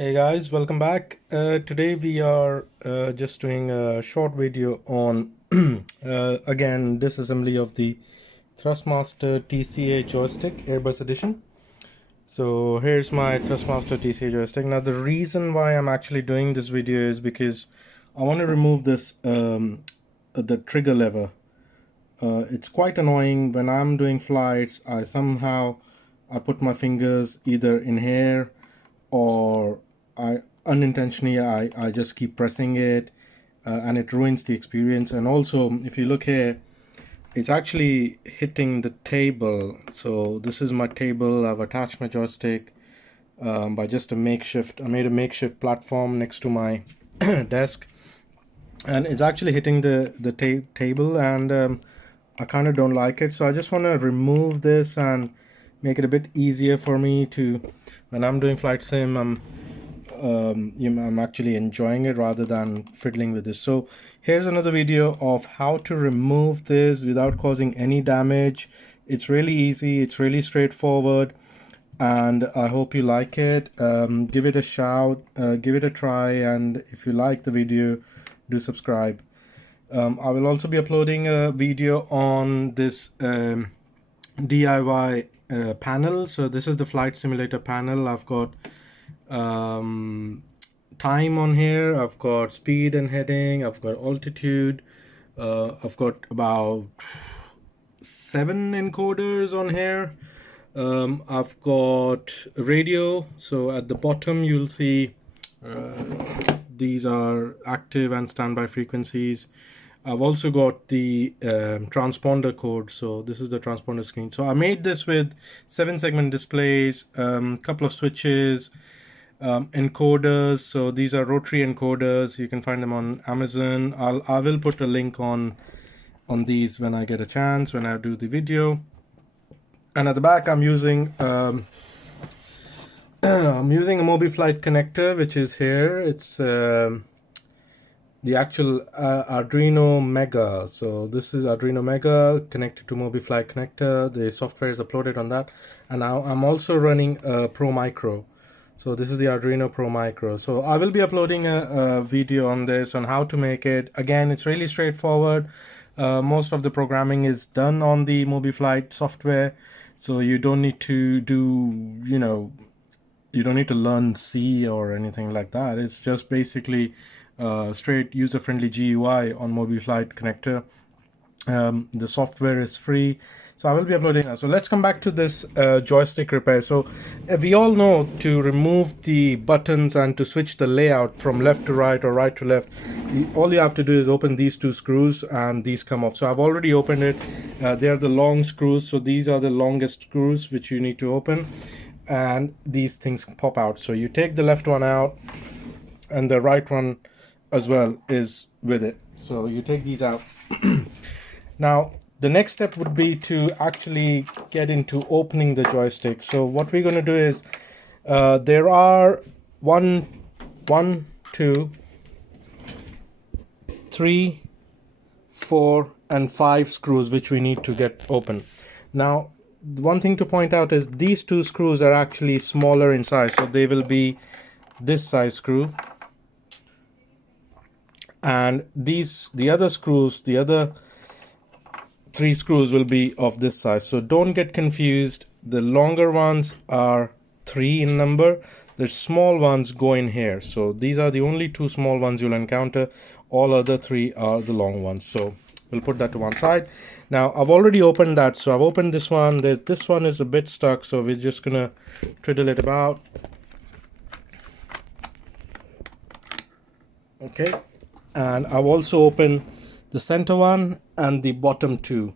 Hey guys, welcome back. Today we are just doing a short video on again disassembly of the Thrustmaster TCA joystick Airbus edition. So here's my Thrustmaster TCA joystick. Now the reason why I'm actually doing this video is because I want to remove this the trigger lever. It's quite annoying when I'm doing flights. I put my fingers either in here or I unintentionally I just keep pressing it and it ruins the experience. And also if you look here, it's actually hitting the table. So this is my table. I've attached my joystick by just a makeshift. I made a makeshift platform next to my desk, and it's actually hitting the table, and I kind of don't like it. So I just want to remove this and make it a bit easier for me to, when I'm doing flight sim, I'm actually enjoying it rather than fiddling with this. So here's another video of how to remove this without causing any damage. It's really easy, it's really straightforward, and I hope you like it. Give it a shout, give it a try, and if you like the video, do subscribe. I will also be uploading a video on this DIY panel. So this is the flight simulator panel. I've got time on here, I've got speed and heading, I've got altitude, I've got about 7 encoders on here. I've got radio, so at the bottom you'll see these are active and standby frequencies. I've also got the transponder code, so this is the transponder screen. So I made this with 7-segment displays, couple of switches, encoders. So these are rotary encoders. You can find them on Amazon. I will put a link on these when I get a chance, when I do the video. And at the back I'm using I'm using a MobiFlight connector, which is here. It's the actual Arduino Mega. So this is Arduino Mega connected to MobiFlight connector. The software is uploaded on that, and now I'm also running a Pro Micro. So this is the Arduino Pro Micro. So I will be uploading a video on this, on how to make it. Again, it's really straightforward. Most of the programming is done on the MobiFlight software, so you don't need to do, you don't need to learn C or anything like that. It's just basically straight user-friendly GUI on MobiFlight connector. The software is free, so I will be uploading that. So let's come back to this joystick repair. So we all know to remove the buttons and to switch the layout from left to right or right to left, all you have to do is open these 2 screws and these come off. So I've already opened it. They are the long screws, so these are the longest screws which you need to open, and these things pop out. So you take the left one out and the right one as well is with it. So you take these out. Now the next step would be to actually get into opening the joystick. So what we're going to do is there are 1, 2, 3, 4 and 5 screws which we need to get open. Now one thing to point out is these 2 screws are actually smaller in size, so they will be this size screw, and the other screws, the other 3 screws will be of this size. So don't get confused. The longer ones are 3 in number. The small ones go in here. So these are the only 2 small ones you'll encounter. All other 3 are the long ones. So we'll put that to one side. Now I've already opened that. So I've opened this one. This one is a bit stuck, so we're just gonna twiddle it about. Okay. And I've also opened the center one and the bottom 2.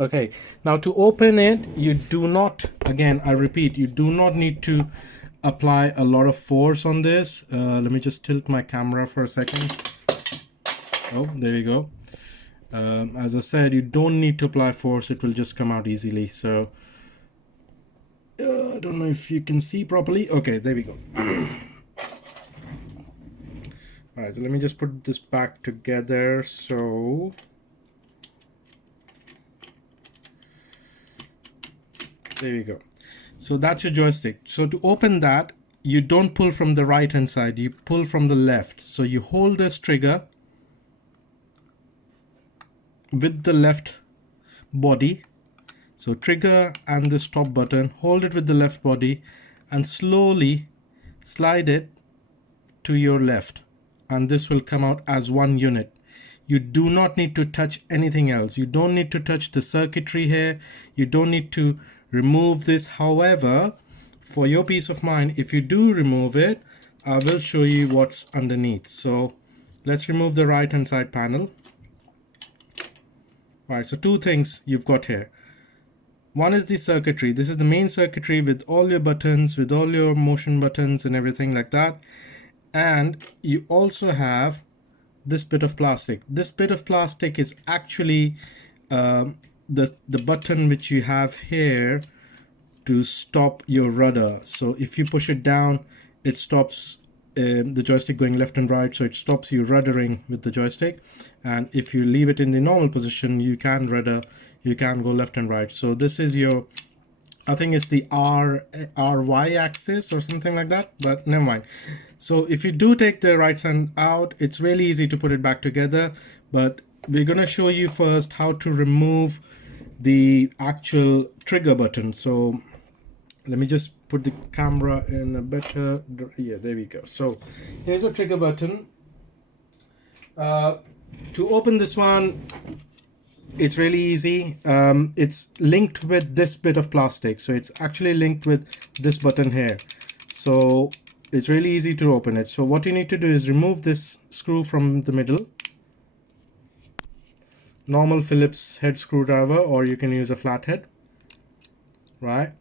Okay, now to open it, you do not, again I repeat, you do not need to apply a lot of force on this. Let me just tilt my camera for a second. Oh, there you go. As I said, you don't need to apply force, it will just come out easily. So I don't know if you can see properly. Okay, there we go. All right, so let me just put this back together. So there you go. So that's your joystick. So to open that, you don't pull from the right hand side, you pull from the left. So you hold this trigger with the left body. So trigger and the stop button, hold it with the left body and slowly slide it to your left, and this will come out as one unit. You do not need to touch anything else. You don't need to touch the circuitry here. You don't need to remove this. However, for your peace of mind, if you do remove it, I will show you what's underneath. So let's remove the right hand side panel. All right, so two things you've got here. One is the circuitry. This is the main circuitry with all your buttons, with all your motion buttons and everything like that. And you also have this bit of plastic. This bit of plastic is actually the button which you have here to stop your rudder. So if you push it down, it stops the joystick going left and right, so it stops you ruddering with the joystick. And if you leave it in the normal position, you can rudder, you can go left and right. So this is your, I think it's the RY axis or something like that, but never mind. So if you do take the right hand out, it's really easy to put it back together, but we're going to show you first how to remove the actual trigger button. So let me just put the camera in a better, yeah, there we go. So here's a trigger button. To open this one, it's really easy. It's linked with this bit of plastic, so it's actually linked with this button here. So it's really easy to open it. So what you need to do is remove this screw from the middle. Normal Phillips head screwdriver, or you can use a flathead, right?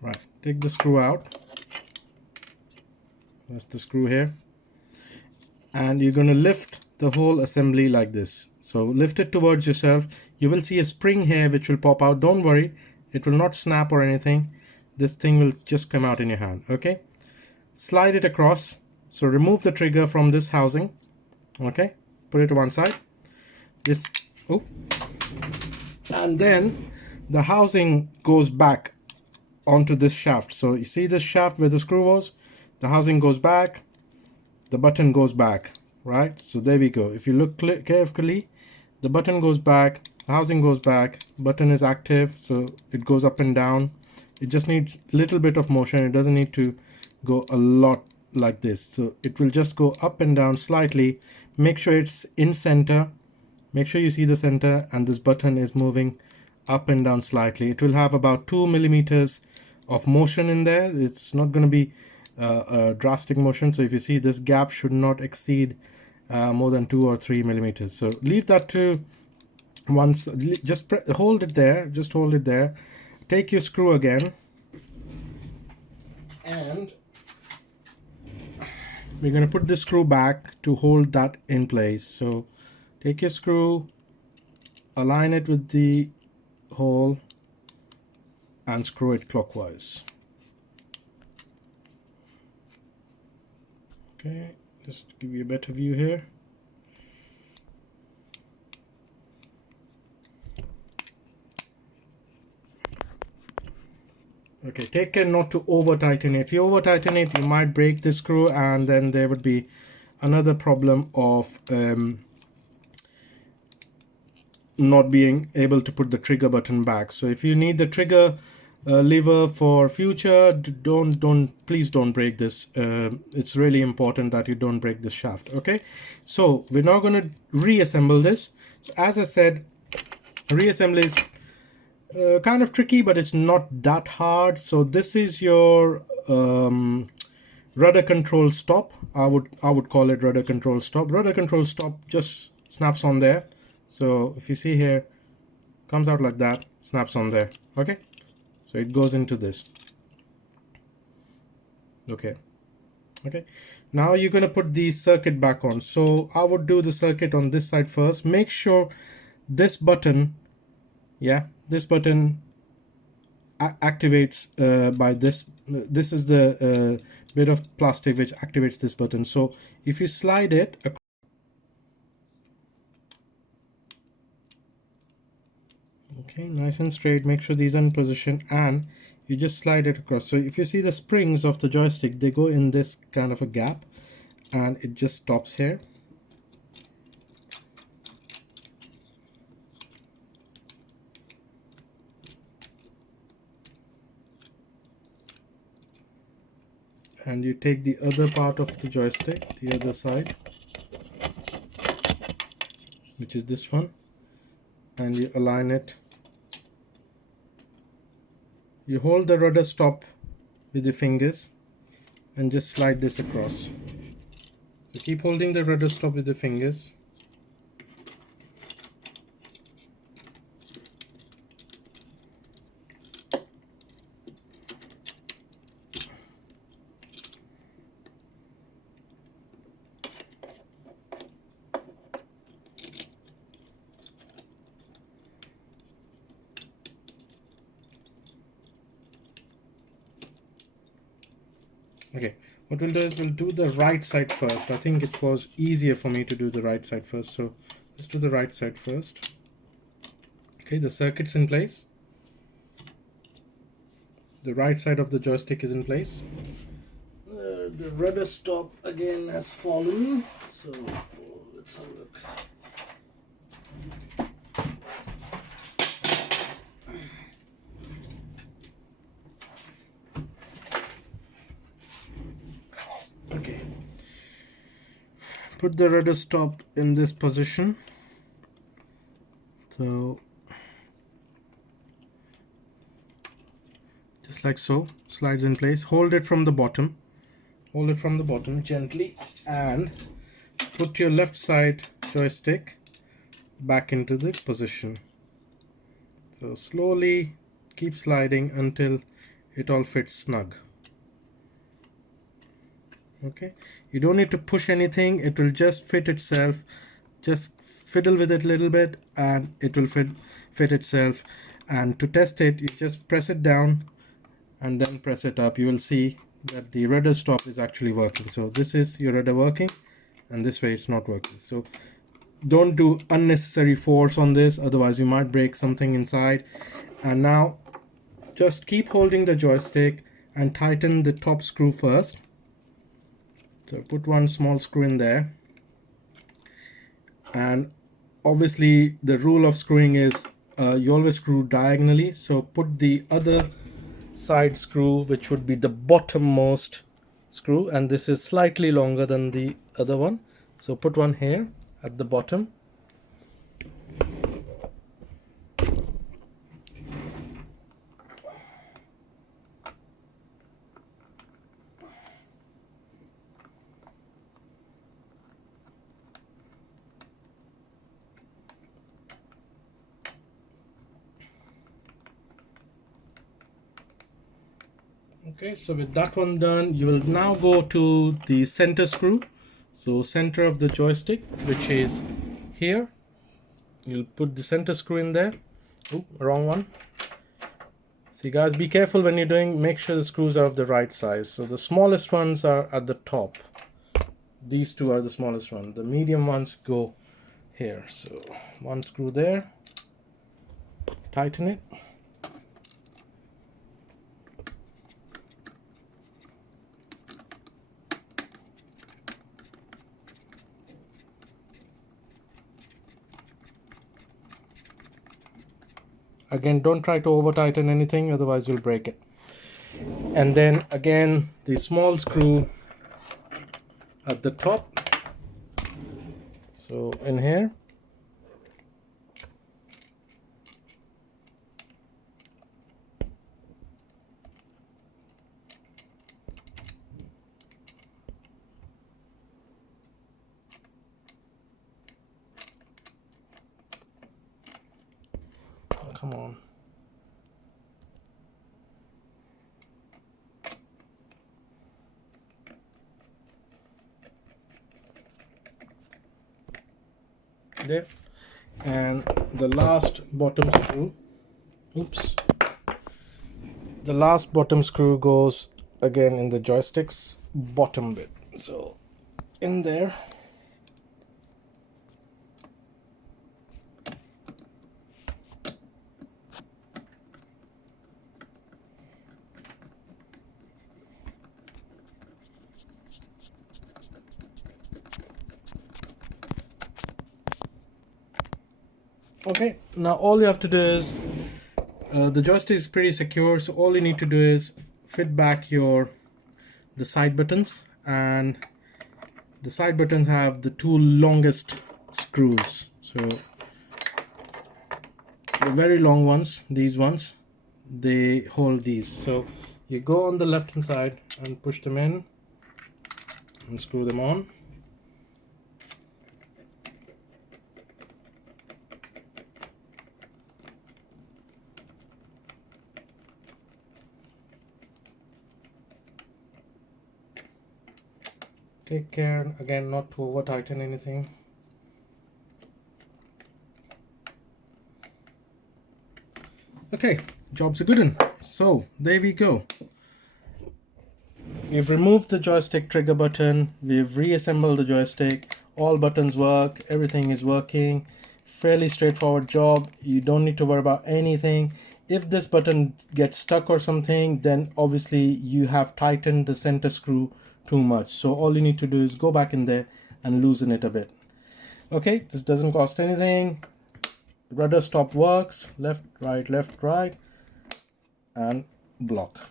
Right, take the screw out. That's the screw here. And you're going to lift the whole assembly like this. So lift it towards yourself. You will see a spring here which will pop out. Don't worry, it will not snap or anything. This thing will just come out in your hand, okay? Slide it across. So remove the trigger from this housing, okay? Put it to one side. This, oh. And then the housing goes back onto this shaft. So you see this shaft where the screw was? The housing goes back, the button goes back, right? So there we go. If you look carefully, the button goes back, the housing goes back, button is active, so it goes up and down. It just needs a little bit of motion. It doesn't need to go a lot like this. So it will just go up and down slightly. Make sure it's in center. Make sure you see the center, and this button is moving up and down slightly. It will have about 2 millimeters of motion in there. It's not going to be a drastic motion. So if you see, this gap should not exceed more than 2 or 3 millimeters. So leave that to once, just hold it there, just hold it there. Take your screw again, and we're going to put the screw back to hold that in place. So take your screw, align it with the hole, and screw it clockwise. Okay, just to give you a better view here. Okay, take care not to over tighten it. If you over tighten it, you might break the screw, and then there would be another problem of not being able to put the trigger button back. So if you need the trigger lever for future, please don't break this. It's really important that you don't break this shaft. Okay, so we're now going to reassemble this. So as I said, reassembly is kind of tricky, but it's not that hard. So this is your rudder control stop. I would call it rudder control stop. Rudder control stop just snaps on there. So if you see here, comes out like that, snaps on there. Okay, so it goes into this. Okay, now you're going to put the circuit back on. So I would do the circuit on this side first. Make sure this button, yeah, this button activates by this. This is the bit of plastic which activates this button. So if you slide it, Okay, nice and straight. Make sure these are in position, and you just slide it across. So if you see the springs of the joystick, they go in this kind of a gap, and it just stops here. And you take the other part of the joystick, the other side, which is this one, and you align it. You hold the rudder stop with your fingers and just slide this across. So keep holding the rudder stop with the fingers. Okay, what we'll do is we'll do the right side first. I think it was easier for me to do the right side first, so let's do the right side first. Okay, the circuit's in place. The right side of the joystick is in place. The rudder stop again has fallen, so let's have a look. Okay, put the rudder stop in this position. So just like so, slides in place. Hold it from the bottom. Hold it from the bottom gently, and put your left side joystick back into the position. So slowly keep sliding until it all fits snug. Okay, you don't need to push anything, it will just fit itself. Just fiddle with it a little bit and it will fit itself. And to test it, you just press it down and then press it up. You will see that the rudder stop is actually working. So this is your rudder working, and this way it's not working. So don't do unnecessary force on this, otherwise you might break something inside. And now just keep holding the joystick and tighten the top screw first. So put one small screw in there, and obviously the rule of screwing is you always screw diagonally. So put the other side screw, which would be the bottommost screw, and this is slightly longer than the other one, so put one here at the bottom. Okay, so with that one done, you will now go to the center screw. So center of the joystick, which is here, you'll put the center screw in there. Oop, wrong one. See guys, be careful when you're doing, make sure the screws are of the right size. So the smallest ones are at the top. These two are the smallest ones. The medium ones go here. So one screw there, tighten it. Again, don't try to over tighten anything, otherwise you'll break it. And then again, the small screw at the top. So in here. Come on. There. And the last bottom screw, oops, the last bottom screw goes again in the joystick's bottom bit. So in there. Okay, now all you have to do is, the joystick is pretty secure, so all you need to do is fit back the side buttons, and the side buttons have the two longest screws. So the very long ones, these ones, they hold these. So you go on the left hand side and push them in and screw them on. Take care again not to over tighten anything. Okay, job's a good one. So there we go. We've removed the joystick trigger button, we've reassembled the joystick, all buttons work, everything is working. Fairly straightforward job, you don't need to worry about anything. If this button gets stuck or something, then obviously you have tightened the center screw too much. So all you need to do is go back in there and loosen it a bit. Okay, this doesn't cost anything. Rudder stop works, left, right, and block.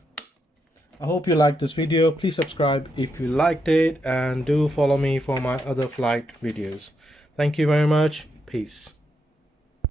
I hope you liked this video. Please subscribe if you liked it, and do follow me for my other flight videos. Thank you very much. Peace.